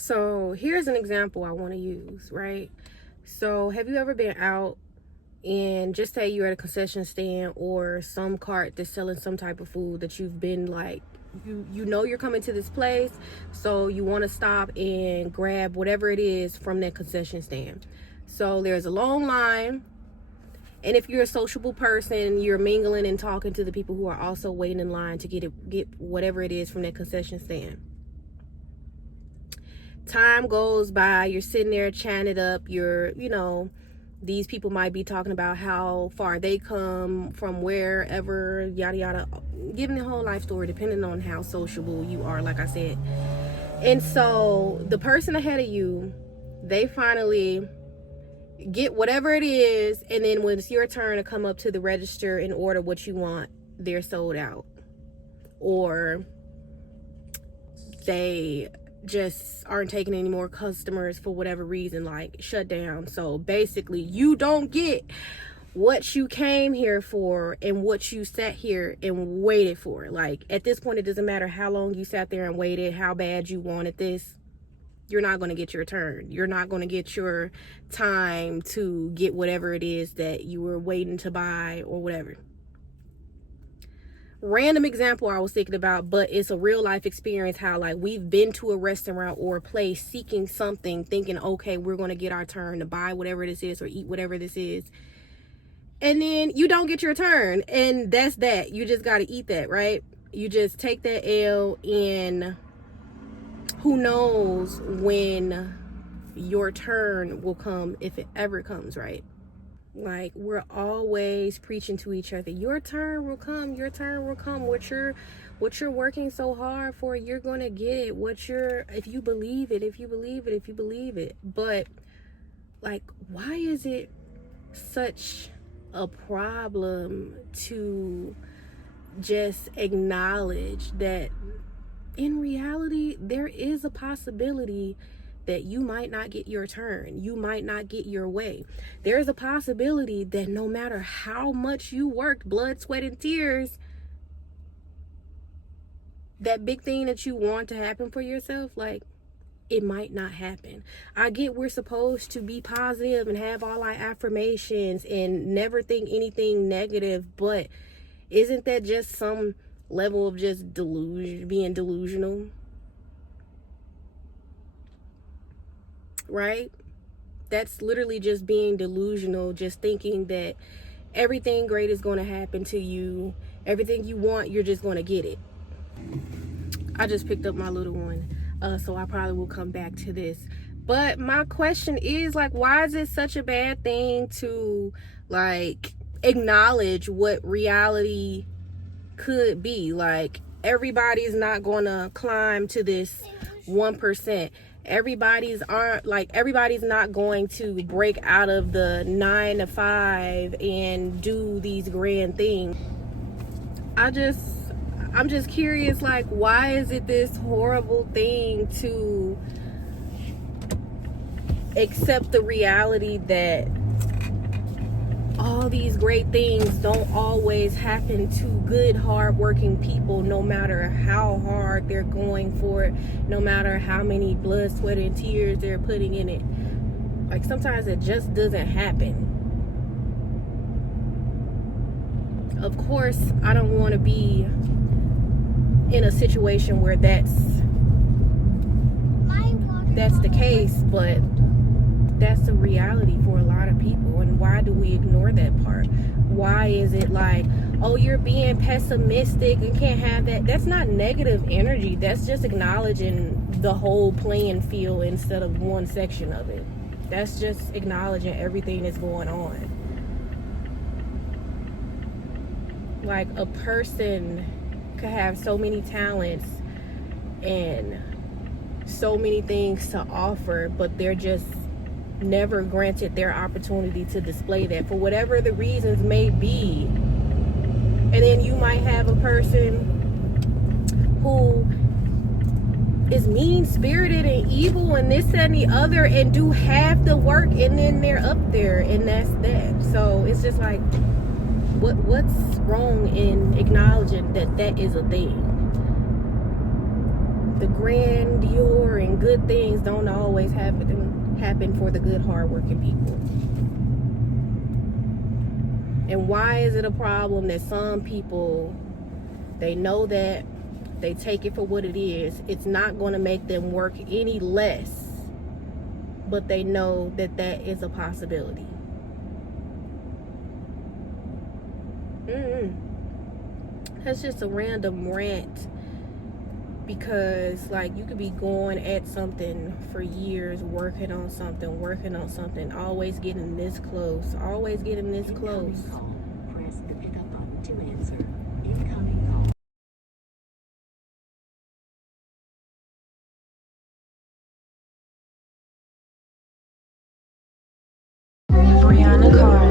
So here's an example I want to use, right? So have you ever been out and just say you're at a concession stand or some cart that's selling some type of food that you've been like, you know you're coming to this place, so you want to stop and grab whatever it is from that concession stand. So there's a long line, and if you're a sociable person, you're mingling and talking to the people who are also waiting in line to get whatever it is from that concession stand. Time goes by, you're sitting there chatting it up, these people might be talking about how far they come from wherever, yada yada, giving the whole life story depending on how sociable you are, like I said. And so the person ahead of you, they finally get whatever it is, and then when it's your turn to come up to the register and order what you want, they're sold out, or they just aren't taking any more customers for whatever reason, like shut down. So basically you don't get what you came here for and what you sat here and waited for. Like at this point, it doesn't matter how long you sat there and waited, how bad you wanted this, you're not going to get your turn. You're not going to get your time to get whatever it is that you were waiting to buy or whatever. Random example I was thinking about, but it's a real life experience, how like we've been to a restaurant or a place seeking something, thinking, okay, we're going to get our turn to buy whatever this is or eat whatever this is. And then you don't get your turn, and that's that. You just got to eat that, right? You just take that L, and who knows when your turn will come, if it ever comes, right? Like we're always preaching to each other, your turn will come, your turn will come. What you're working so hard for, you're gonna get it. If you believe it. But like, why is it such a problem to just acknowledge that in reality there is a possibility that you might not get your turn, you might not get your way? There's a possibility that no matter how much you worked, blood, sweat, and tears, that big thing that you want to happen for yourself, like, it might not happen. I get we're supposed to be positive and have all our affirmations and never think anything negative, but isn't that just some level of just being delusional? Right? That's literally just being delusional, just thinking that everything great is going to happen to you. Everything you want, you're just going to get it. I just picked up my little one, so I probably will come back to this. But my question is, like, why is it such a bad thing to, like, acknowledge what reality could be? Like, everybody's not going to climb to this 1%. Everybody's not going to break out of the 9 to 5 and do these grand things. I'm just curious, like, why is it this horrible thing to accept the reality that all these great things don't always happen to good, hard-working people, no matter how hard they're going for it, no matter how many blood, sweat, and tears they're putting in it. Like, sometimes it just doesn't happen. Of course, I don't want to be in a situation where that's the case, but that's the reality for a lot of people. And why do we ignore that part? Why is it like, oh, you're being pessimistic and can't have that? That's not negative energy. That's just acknowledging the whole playing field instead of one section of it. That's just acknowledging everything that's going on. Like, a person could have so many talents and so many things to offer, but they're just never granted their opportunity to display that for whatever the reasons may be. And then you might have a person who is mean-spirited and evil and this, that, and the other, and do half the work, and then they're up there, and that's that. So it's just like, what's wrong in acknowledging that that is a thing? The grandeur and good good things don't always happen for the good, hardworking people. And why is it a problem that some people, they know that, they take it for what it is, it's not going to make them work any less, but they know that that is a possibility. That's just a random rant, because like you could be going at something for years, working on something, always getting this close. Call. Press the pickup button to answer. Incoming call. Brianacarly.